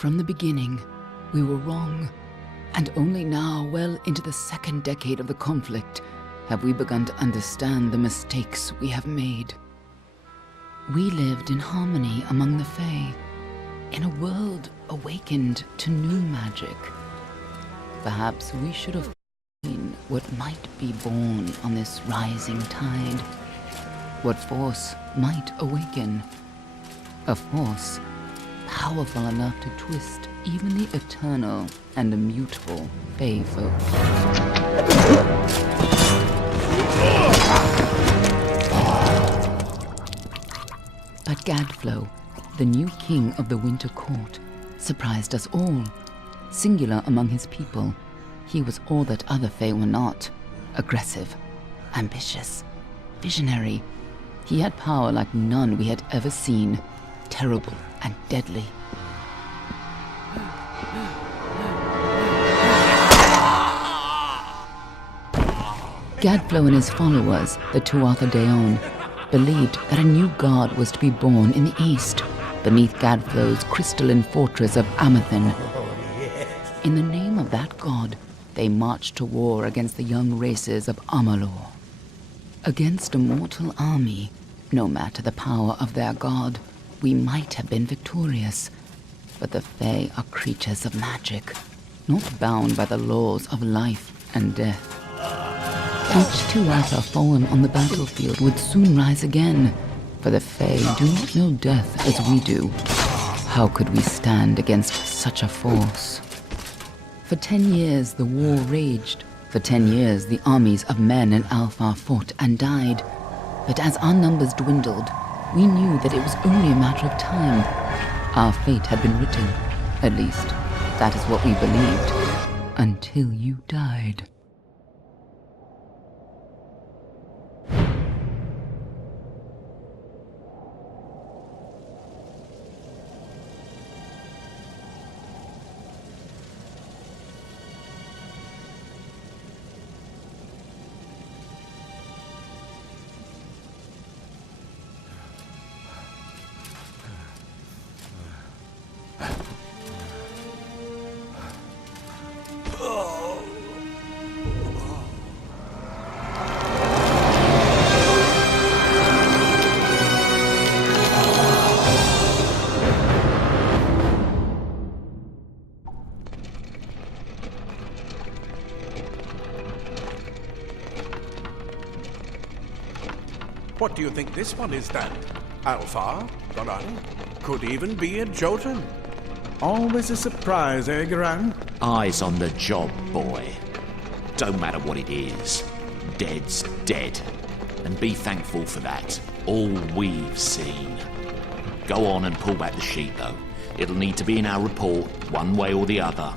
From the beginning, we were wrong, and only now, well into the second decade of the conflict, have we begun to understand the mistakes we have made. We lived in harmony among the Fae, in a world awakened to new magic. Perhaps we should have seen what might be born on this rising tide, what force might awaken, a force powerful enough to twist even the eternal and immutable Fae folk. But Gadflow, the new king of the Winter Court, surprised us all. Singular among his people, he was all that other Fae were not. Aggressive, ambitious, visionary. He had power like none we had ever seen, terrible and deadly. Gadflow and his followers, the Tuatha Deon, believed that a new god was to be born in the east, beneath Gadflow's crystalline fortress of Amathin. In the name of that god, they marched to war against the young races of Amalur. Against a mortal army, no matter the power of their god, we might have been victorious. But the Fae are creatures of magic, not bound by the laws of life and death. Each Tuatha fallen on the battlefield would soon rise again, for the Fae do not know death as we do. How could we stand against such a force? For 10 years the war raged. For 10 years the armies of Men and Alpha fought and died. But as our numbers dwindled, we knew that it was only a matter of time. Our fate had been written. At least, that is what we believed. Until you died. What do you think this one is then? Alpha? Garan? Could even be a Jotun. Always a surprise, eh, Garan? Eyes on the job, boy. Don't matter what it is. Dead's dead. And be thankful for that. All we've seen. Go on and pull back the sheet, though. It'll need to be in our report, one way or the other.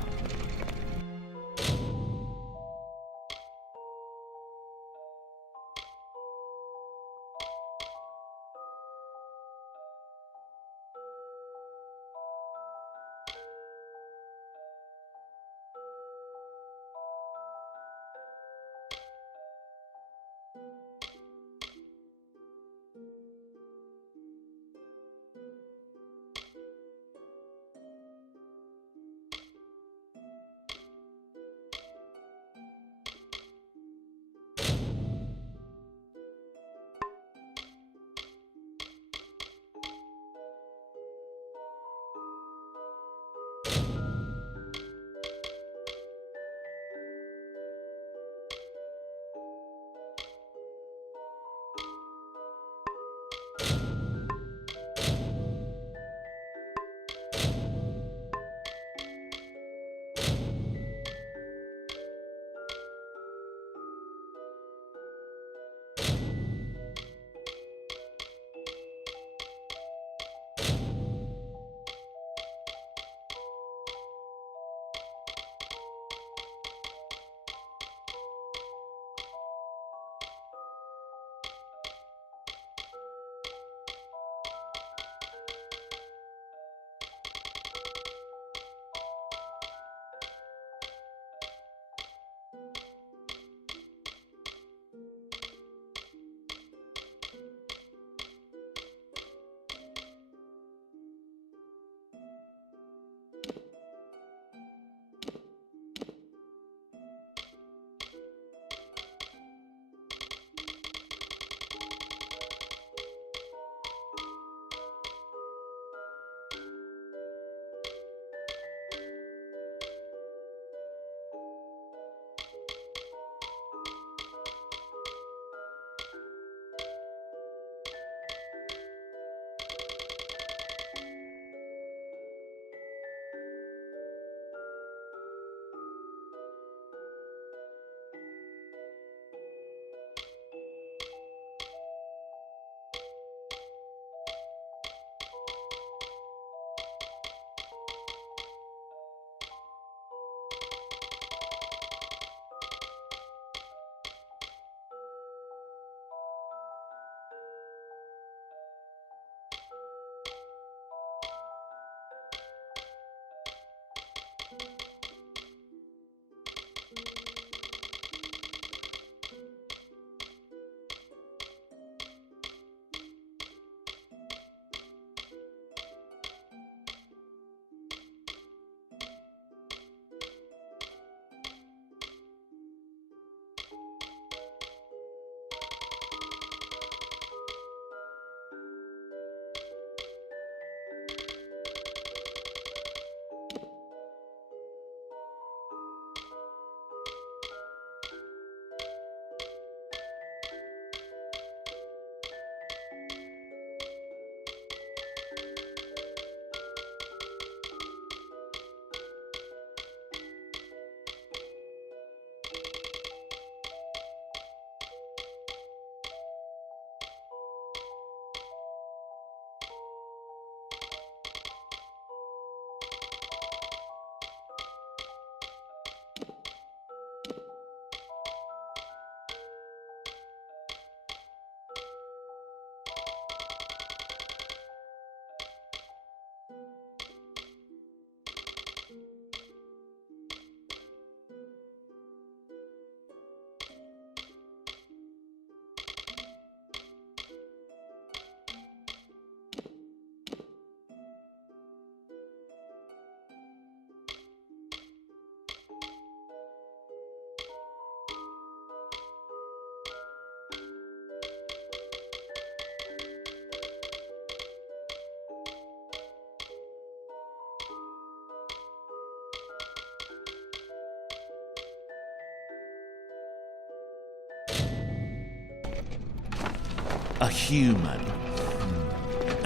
A human.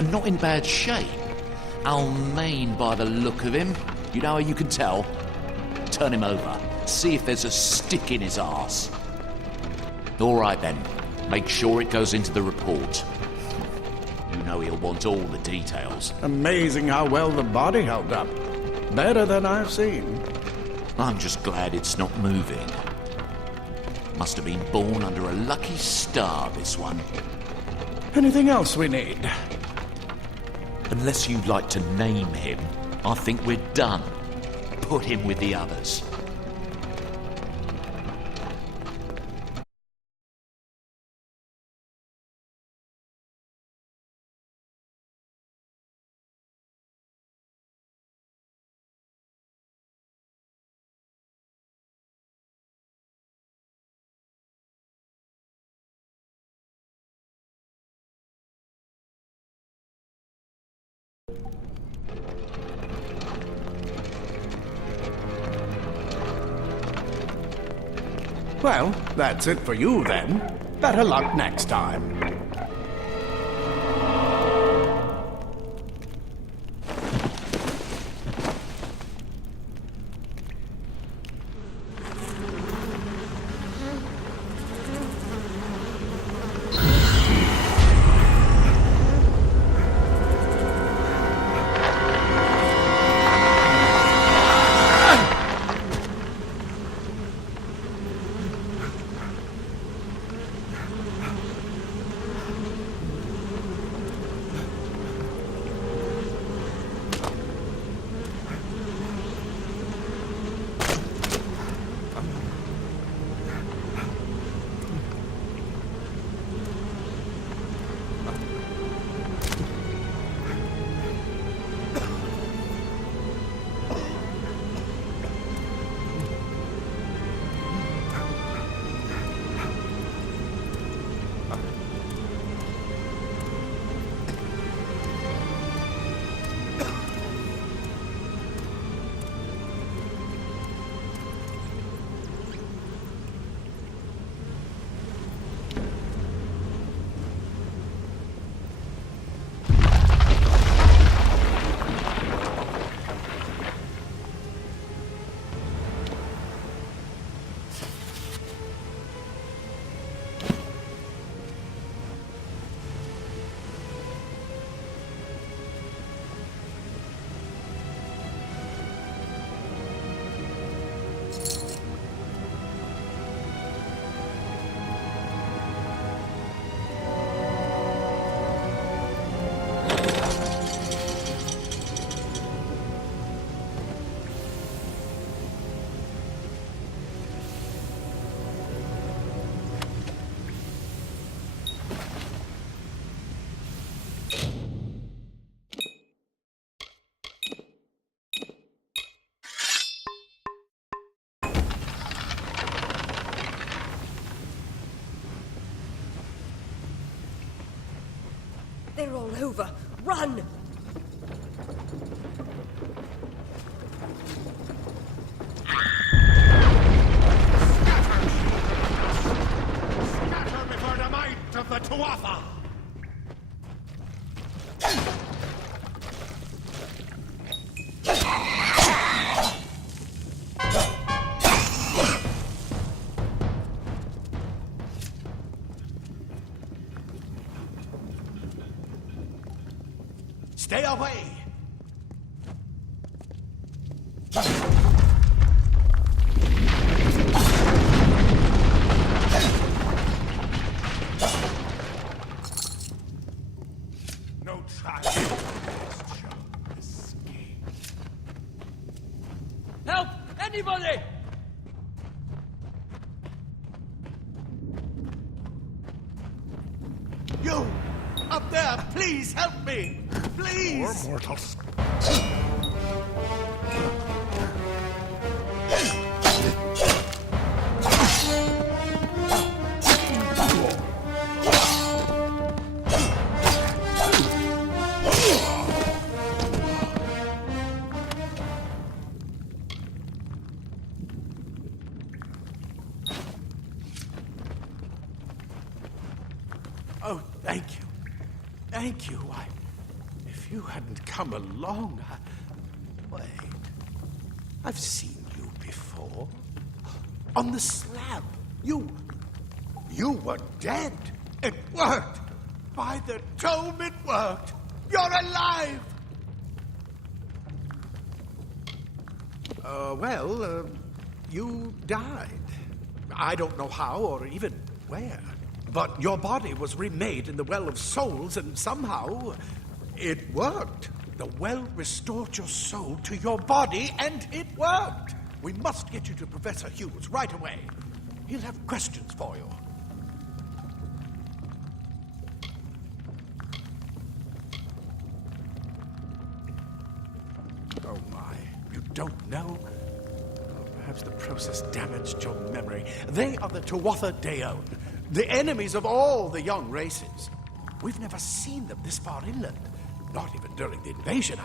And not in bad shape. Almain by the look of him. You know how you can tell? Turn him over. See if there's a stick in his arse. All right then. Make sure it goes into the report. You know he'll want all the details. Amazing how well the body held up. Better than I've seen. I'm just glad it's not moving. Must have been born under a lucky star, this one. Anything else we need? Unless you'd like to name him, I think we're done. Put him with the others. Well, that's it for you then. Better luck next time. They're all over. Run! Scatter before the might of the Tuatha! Stay away! No child shall escape. Help! Anybody! You! Up there! Please help me! Please! Poor mortals. Oh, thank Thank you. If you hadn't come along, Wait. I've seen you before. On the slab. You were dead. It worked. By the tome, it worked. You're alive. You died. I don't know how or even where. But your body was remade in the Well of Souls, and somehow it worked. The well restored your soul to your body, and it worked. We must get you to Professor Hughes right away. He'll have questions for you. Oh my, you don't know? Perhaps the process damaged your memory. They are the Tuatha Deon, the enemies of all the young races. We've never seen them this far inland, not even during the invasion.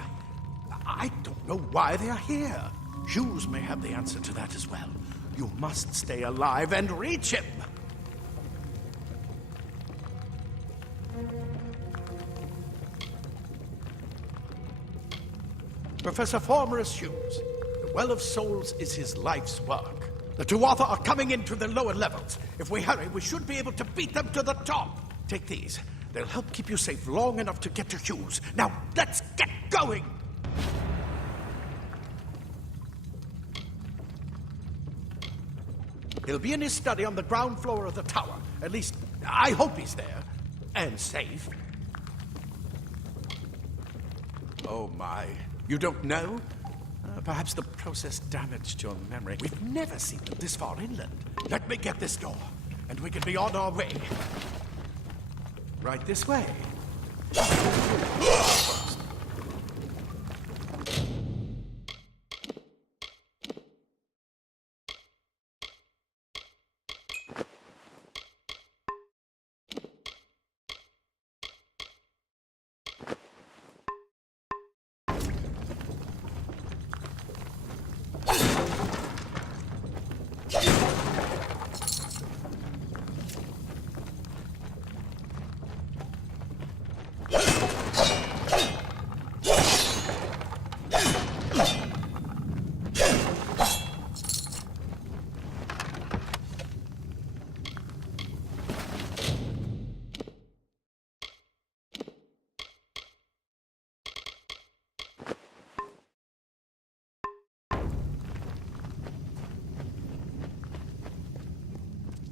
I don't know why they are here. Hughes may have the answer to that as well. You must stay alive and reach him. Professor Formerus Hughes, the Well of Souls is his life's work. The Tuatha are coming into the lower levels. If we hurry, we should be able to beat them to the top. Take these. They'll help keep you safe long enough to get to Hughes. Now, let's get going! He'll be in his study on the ground floor of the tower. At least, I hope he's there. And safe. Oh my. You don't know? Perhaps the process damaged your memory. We've never seen them this far inland. Let me get this door, and we can be on our way. Right this way.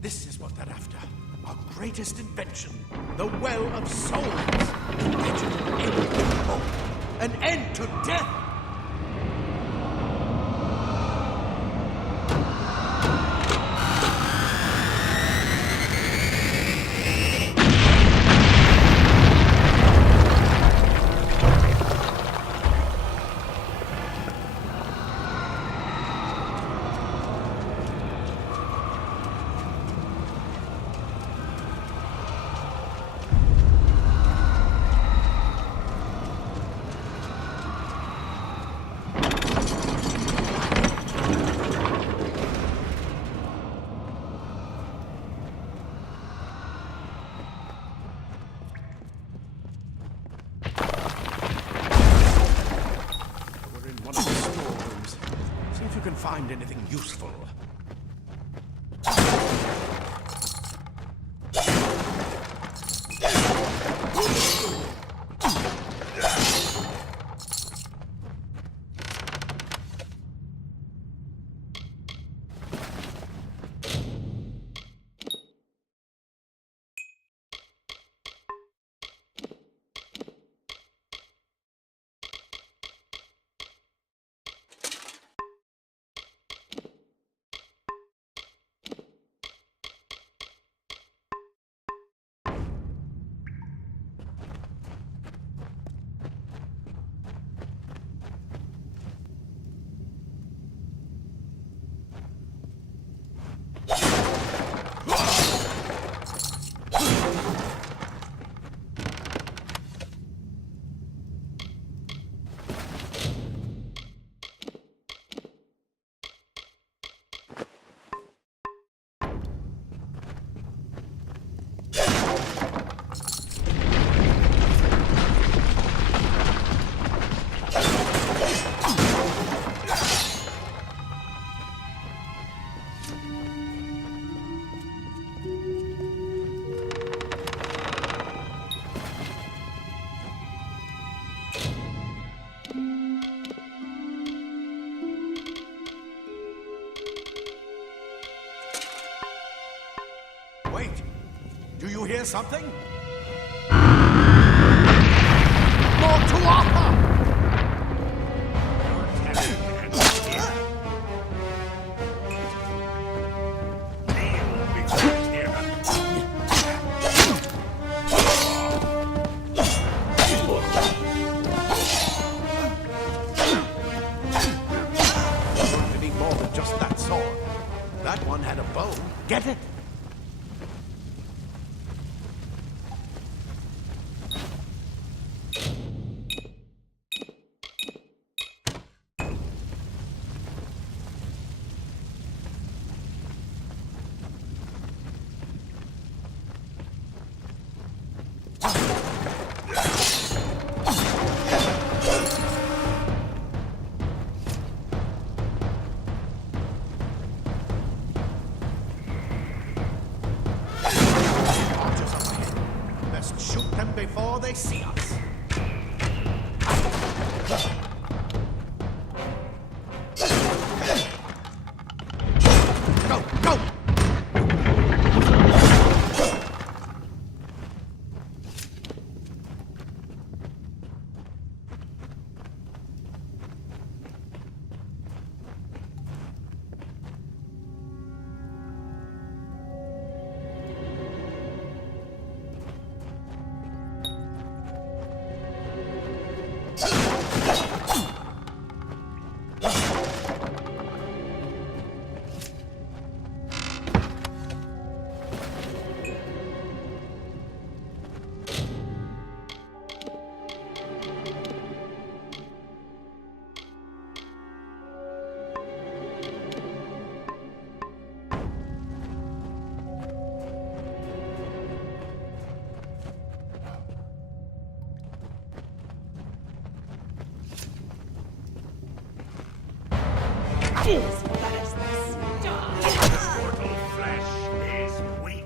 This is what they're after. Our greatest invention, the Well of Souls. Imagine an end to hope, an end to death. Find anything useful. Wait! Do you hear something? More Tuatha! Going to need more than just that sword. That one had a bow. Get it? Archers up ahead. Best shoot them before they see us. Go, go! As fast as Mortal flesh is weak.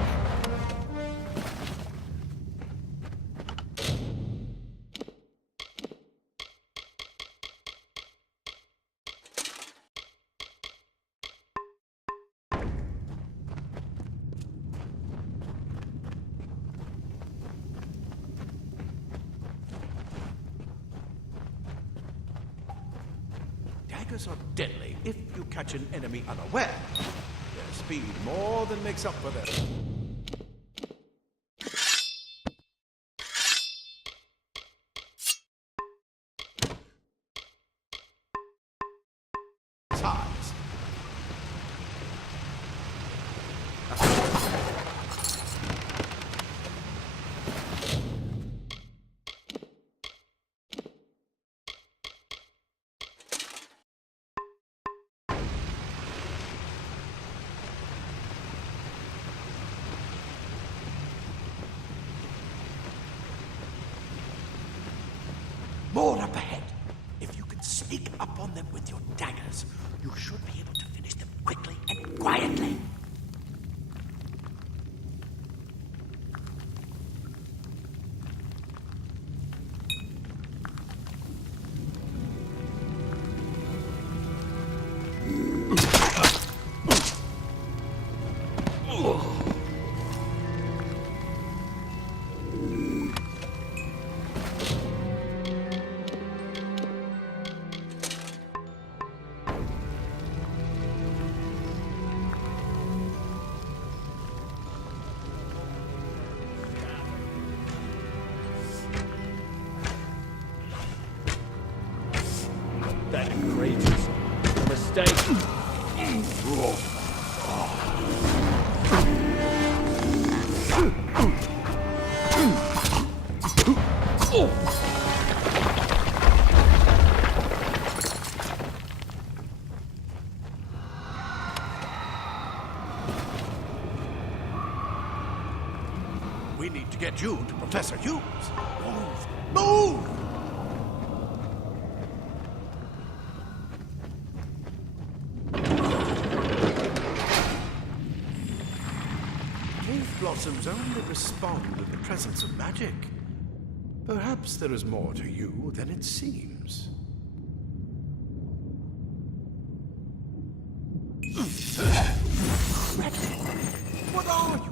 Daggers are deadly if you catch an enemy unaware. Their speed more than makes up for them. Size. More up ahead. If you can sneak up on them with your daggers, you should be able to finish them quickly and quietly. That egregious mistake. We need to get you to Professor Hughes. Move! Move! blossoms only respond in the presence of magic. Perhaps there is more to you than it seems. What are you?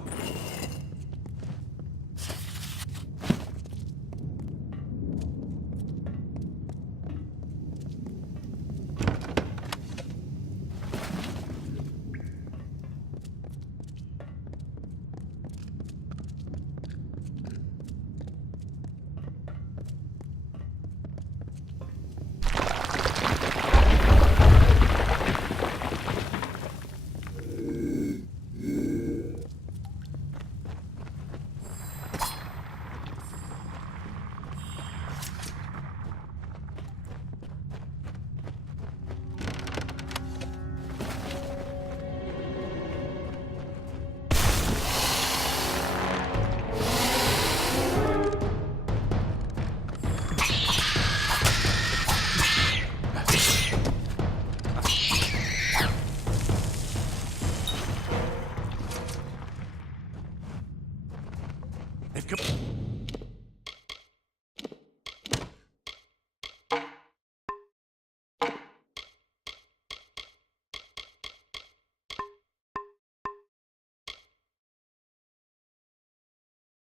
They've come.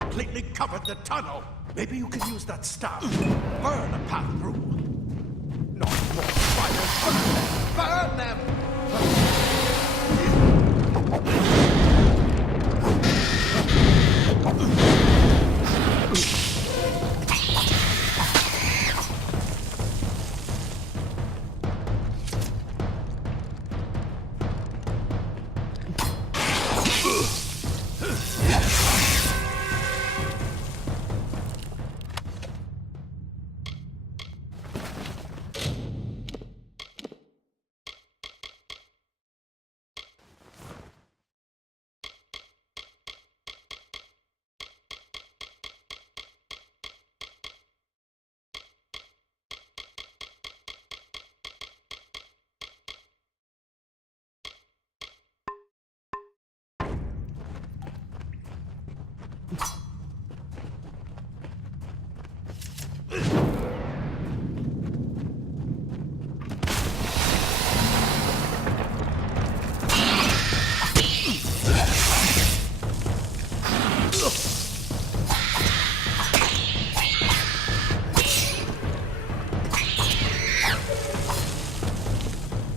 Completely covered the tunnel. Maybe you can use that staff. Burn a path through. Not more spiders. Burn them!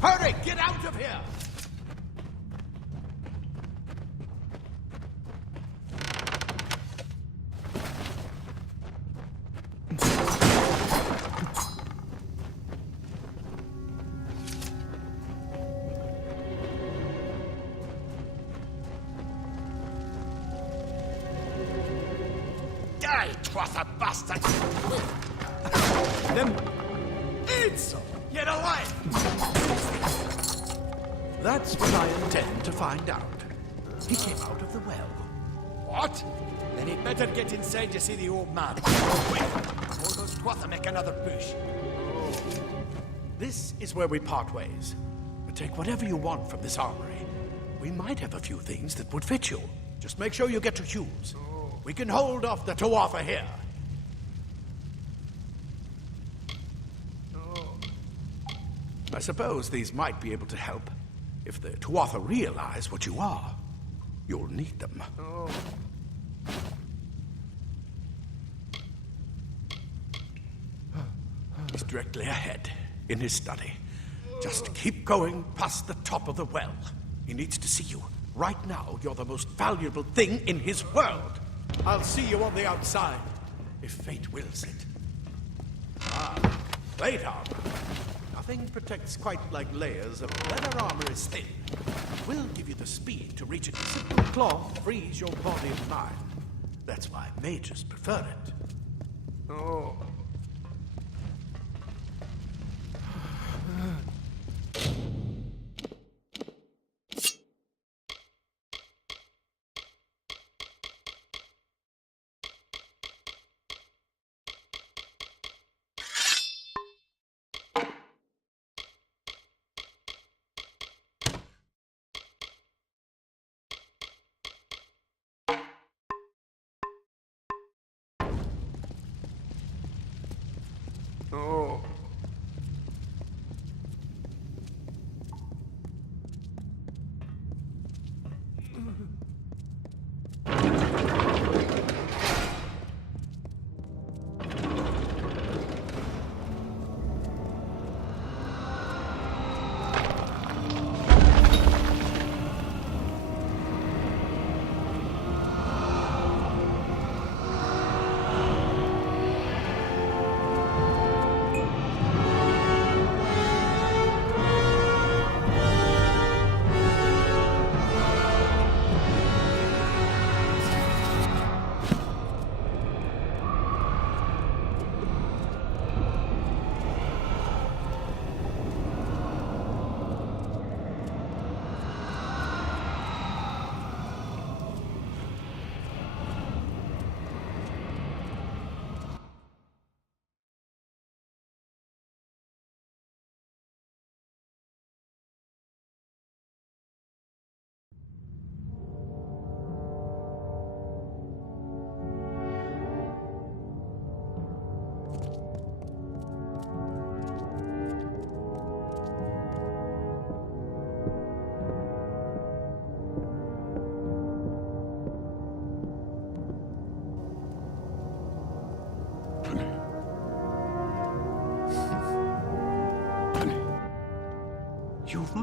Hurry! Get out of here! Die, Twatha bastard! Them it's Get away! That's what I intend to find out. He came out of the well. What? Then he'd better get inside to see the old man. Quick! Before those Twatha make another push. This is where we part ways. Take whatever you want from this armory. We might have a few things that would fit you. Just make sure you get to Hughes. We can hold off the Tuatha here. I suppose these might be able to help. If the Tuatha realize what you are, you'll need them. He's directly ahead, in his study. Just keep going past the top of the well. He needs to see you. Right now, you're the most valuable thing in his world. I'll see you on the outside, if fate wills it. Ah, plate armor. Nothing protects quite like layers of leather armor is thin. It will give you the speed to reach it. Simple cloth frees your body and mind. That's why mages prefer it. Oh.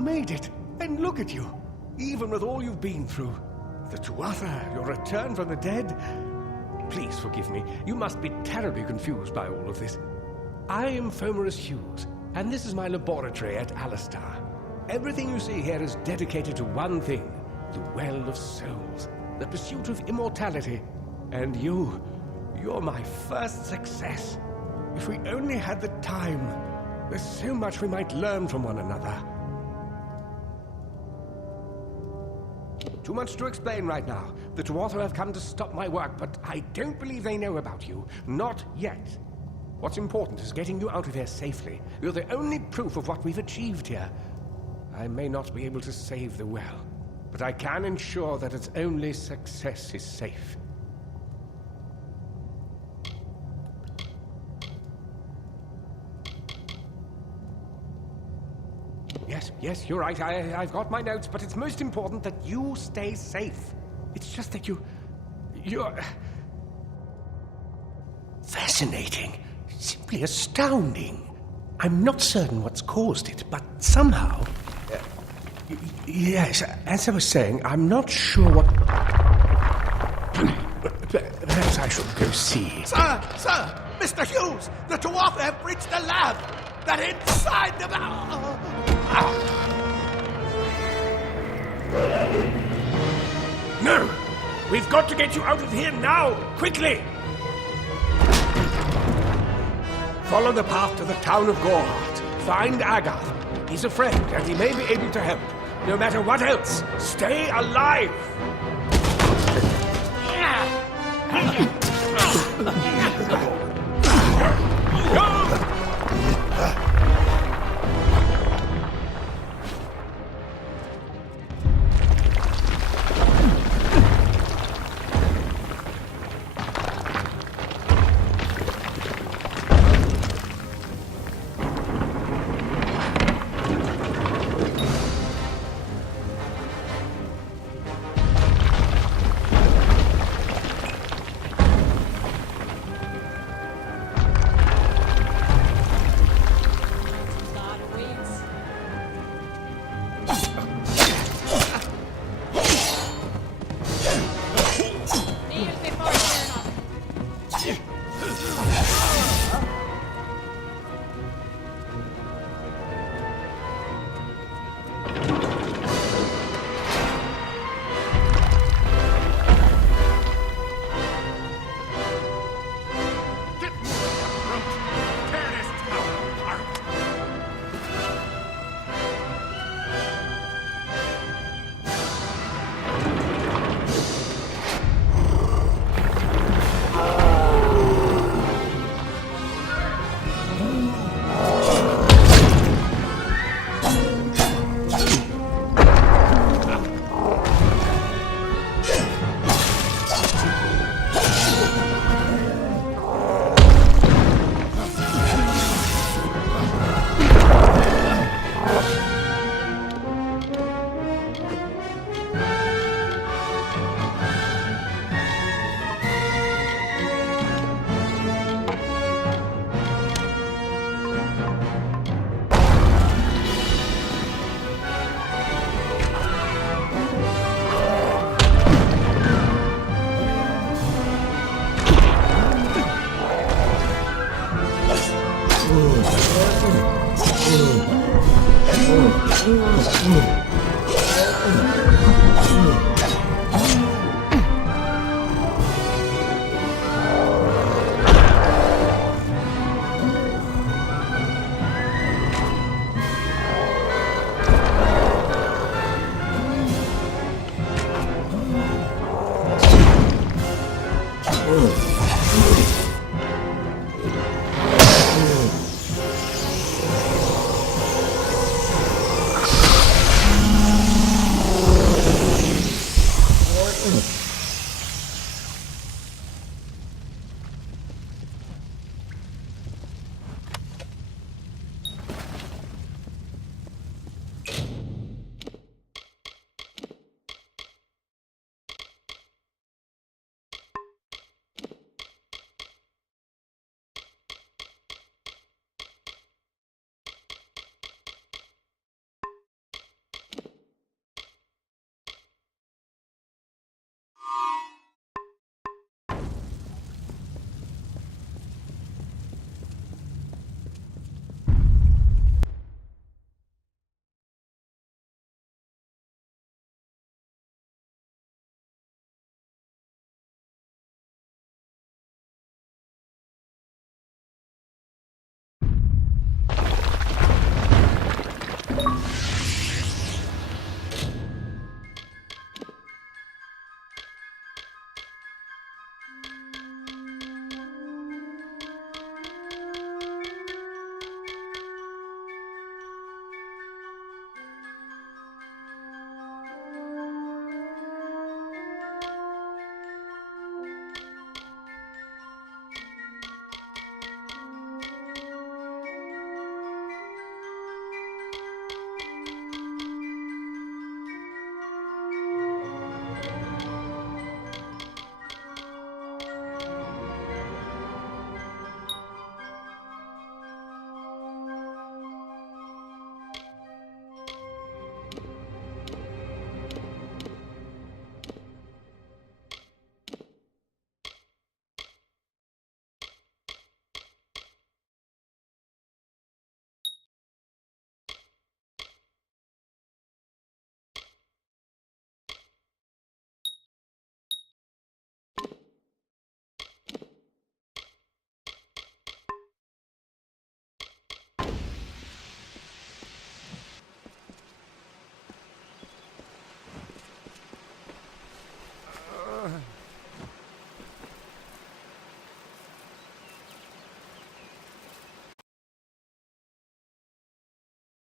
made it. And look at you. Even with all you've been through. The Tuatha, your return from the dead. Please forgive me. You must be terribly confused by all of this. I am Fomerus Hughes, and this is my laboratory at Alistar. Everything you see here is dedicated to one thing. The Well of Souls. The pursuit of immortality. And you're my first success. If we only had the time, there's so much we might learn from one another. Too much to explain right now. The Tuatha have come to stop my work, but I don't believe they know about you. Not yet. What's important is getting you out of here safely. You're the only proof of what we've achieved here. I may not be able to save the well, but I can ensure that its only success is safe. Yes, you're right. I've got my notes, but it's most important that you stay safe. It's just that you're... fascinating. Simply astounding. I'm not certain what's caused it, but somehow... yes, as I was saying, I'm not sure what... Perhaps I should go see. Sir! Mr. Hughes! The Tuatha have breached the lab! They're inside the... No! We've got to get you out of here now! Quickly! Follow the path to the town of Gorhart. Find Agath. He's a friend, and he may be able to help. No matter what else, stay alive! Oh.